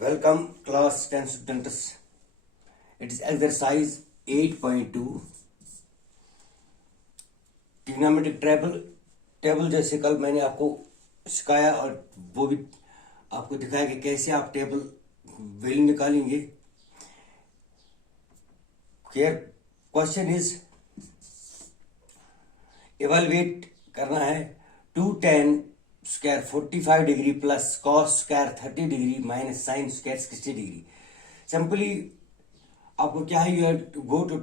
Welcome class 10 students. It is exercise 8.2 trigonometric table जैसे कल मैंने आपको सिखाया और वो भी आपको दिखाया कि कैसे आप टेबल वैल्यू निकालेंगे. हियर क्वेश्चन इज इवेलुएट करना है 2 tan square 45 degree plus cos square 30 degree minus sine square 60 degree. Simply आपको क्या है, यू गो टू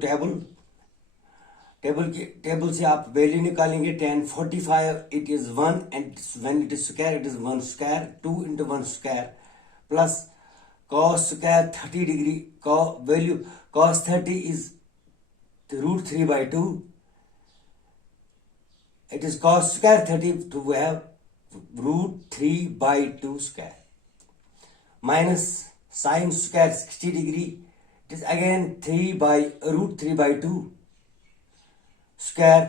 टेबल से आप वैल्यू निकालेंगे. tan 45 it is 1 and when it is square it is 1 square 2 into 1 square plus cos square 30 degree value cos 30 is √3/2. It is cos square 30 to have √3/2 square minus sin square 60 degree. It is again √3/2 square.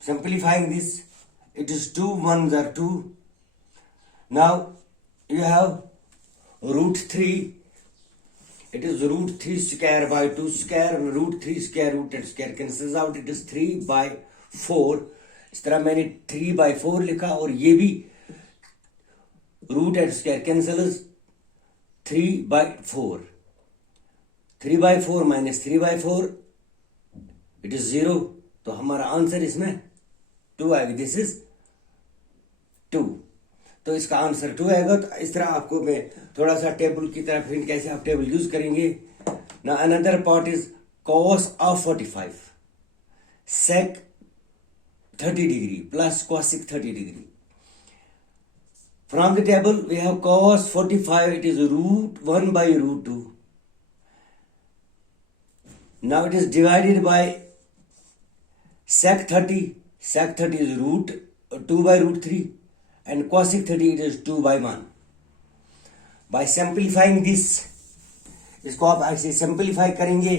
Simplifying this, it is 2 1s are 2. Now you have √3. It is √3 square by 2 square and √3 square root and square cancels out. It is 3/4. इस तरह मैंने 3/4 लिखा और ये भी root and square cancels 3/4. 3/4 minus 3/4 it is 0. तो हमारा answer इसमें 2 आएगा. This is 2. तो इसका आंसर 2 आएगा. तो इस तरह आपको मैं थोड़ा सा टेबल की तरफ हिंट कैसे आप टेबल यूज करेंगे. ना another part is cos of 45 sec 30 degree plus cosec 30 degree. From the table we have cos 45, it is √1/√2. Now it is divided by sec 30. Sec 30 is √2/√3 and cosec 30 it is 2/1. By simplifying this, इसको आप ऐसे simplify करेंगे.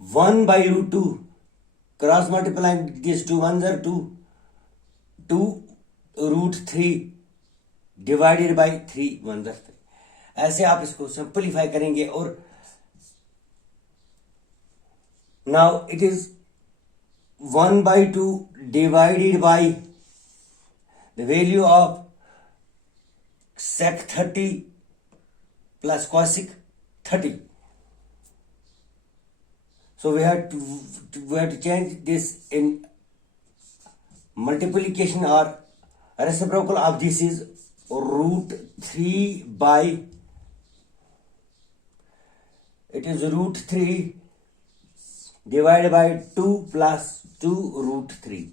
1/√2 cross multiplying this 2 1s are 2. 2√3 divided by 3 1s are 3. ऐसे आप इसको simplify करेंगे और now it is 1/2 divided by the value of sec 30 plus cosec 30. So we have to change this in multiplication or reciprocal of this is √3 it is √3 divided by 2 plus 2 √3.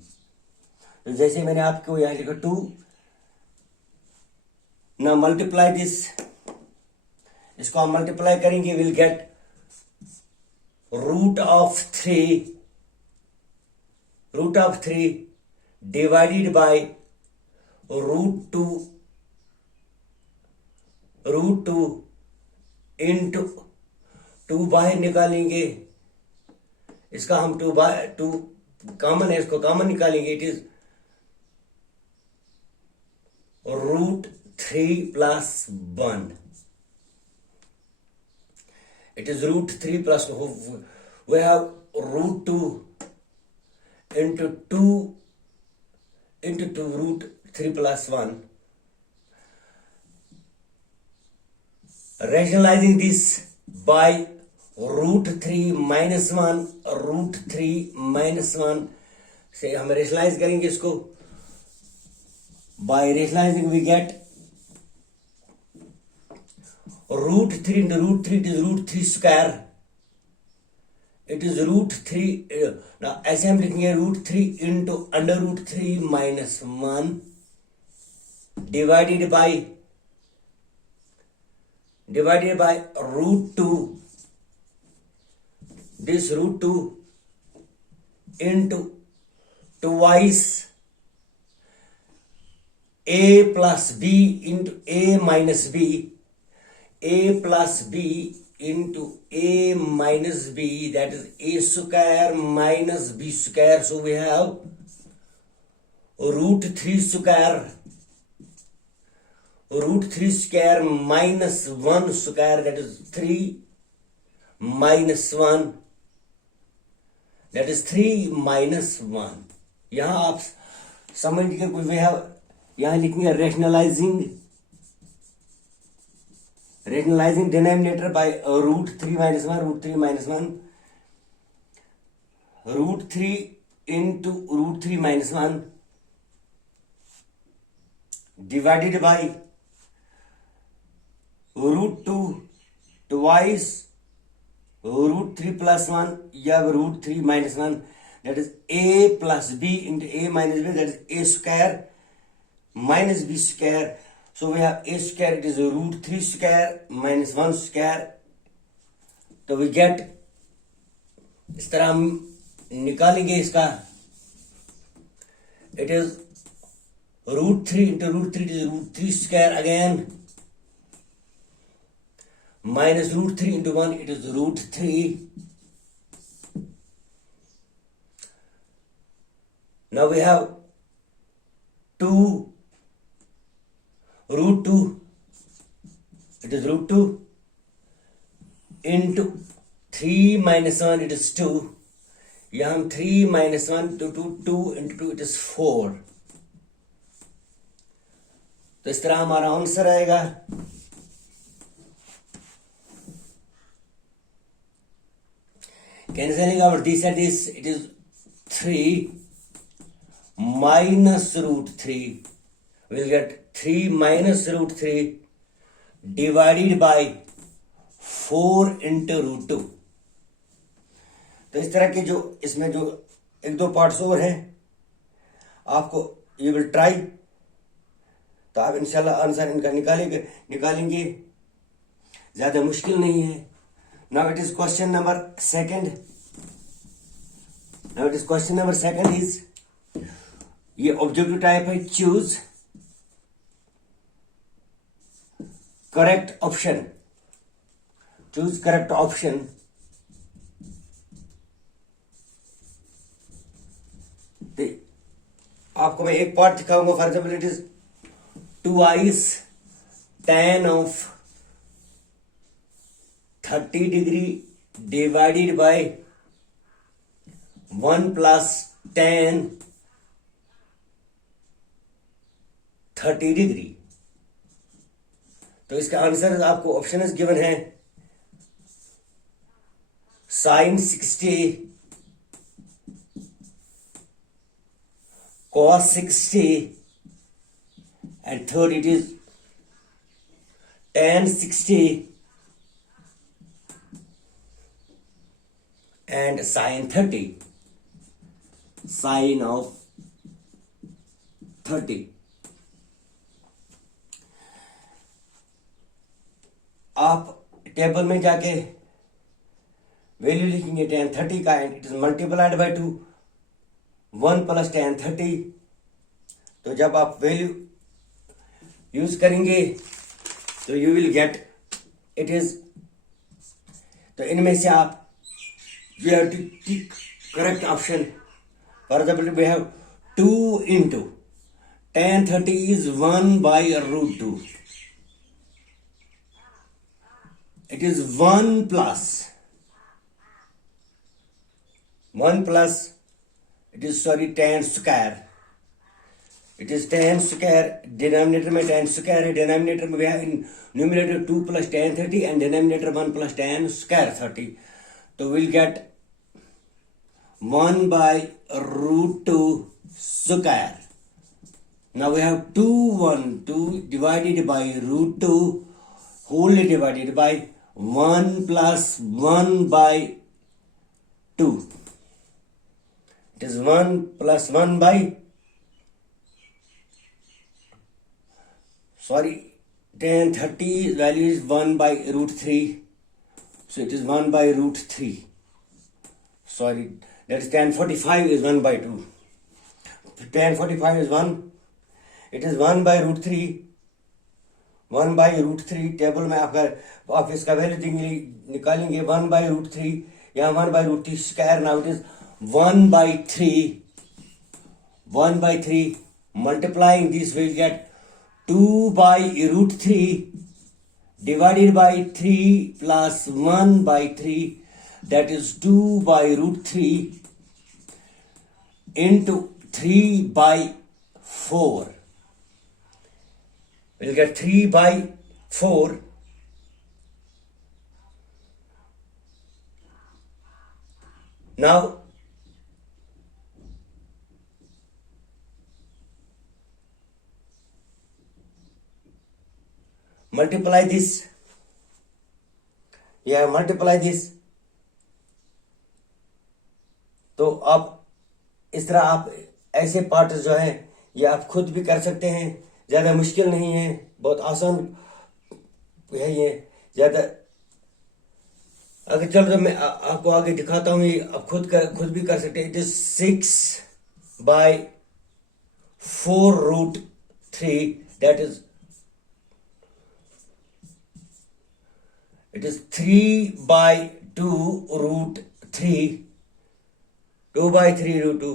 तो जैसे मैंने आपको यहां लिखा 2. Now multiply this. इसको हम multiply करेंगे. Will get root of 3 divided by √2 into 2 बाहर निकालेंगे. इसका हम 2 कॉमन है, इसको कॉमन निकालेंगे. It is √3 plus 1. It is √3 plus we have √2 into 2 √3 plus 1. Rationalizing this by √3 minus 1 √3 minus 1 से हम रेशनलाइज करेंगे इसको. By rationalizing we get √3 into √3 it is √3 square. It is √3. Now ऐसे हम लिखेंगे √3 into under √3 minus 1 divided by √2. This √2 into twice a plus b into a minus b. A plus b into a minus b, that is a square minus b square. So we have √3 square root 3 square minus 1 square, that is 3 minus 1, that is 3 minus 1. यहाँ आप समझ के कुछ वे यहाँ लिखेंगे rationalizing denominator by root 3 minus 1, root 3 minus 1, root 3 into root 3 minus 1 divided by root 2 twice root 3 plus 1 या root 3 minus 1, that is a plus b into a minus b, that is a square minus b square. So we have a square, it is root 3 square minus 1 square. तो we get, इस तरह हम निकालेंगे इसका, it is root 3 into root 3, it is root 3 square again, minus root 3 into 1, it is root 3. Now we have 2 root 2, it is root 2 into 3 minus 1, it is 2. यहाँ हम 3 minus 1 to 2 into 2, it is 4. तो इस तरह हमारा answer आएगा cancelling out this and this, it is 3 minus root 3. We will get 3 minus root 3 divided by 4 into root 2. तो इस तरह के जो इसमें जो एक दो पार्ट्स और हैं आपको यू विल ट्राई, तो आप इंशाल्लाह आंसर इनका निकालेंगे, ज्यादा मुश्किल नहीं है. Now it is question number second. Now it is question number second is, ये ऑब्जेक्टिव टाइप है, choose correct option. Choose correct option. आपको मैं एक पार्ट दिखाऊंगा. For example it is twice tan of 30 degree divided by 1 plus tan 30 degree. तो इसका answer आपको option given है sin 60, cos 60, and third it is tan 60 and sin 30, sin of 30. आप table में जाके वैल्यू लिखेंगे tan 30 का, and it is multiplied by 2, 1 plus tan 30. तो जब आप वैल्यू यूज करेंगे तो you will get it is, तो इनमें से आप you have to tick correct option. For example we have 2 into tan 30 is 1 by root 2. It is 1 plus it is tan square. It is tan square. Denominator में tan square है, denominator में in numerator 2 plus tan 30 and denominator 1 plus tan square 30. तो we'll get 1 by root 2 square. Now we have 2 divided by root 2 wholly divided by 1 plus 1 by 2. It is 1 plus 1 by tan 30 value is 1 by root 3, so it is 1 by root 3. That is tan 45 is 1 by 2. Tan 45 is 1. It is 1 by root 3. 1 by root 3 table में आप इसका value निकालेंगे. 1 by root 3, यहाँ 1 by root 3 square. Now it is 1 by 3. 1 by 3 multiplying this will get 2 by root 3 divided by 3 plus 1 by 3, that is 2 by root 3 into 3 by 4. We'll get 3 by 4. Now, multiply this. Yeah, multiply this. तो आप इस तरह आप ऐसे part जो है ये आप खुद भी कर सकते हैं, ज्यादा मुश्किल नहीं है, बहुत आसान है ये ज्यादा। अगर चलो मैं आपको आगे दिखाता हूँ, ये आप खुद भी कर सकते हैं। It is 6 by 4 root 3, that is it is 3 by 2 root 3, 2 by 3 root 2,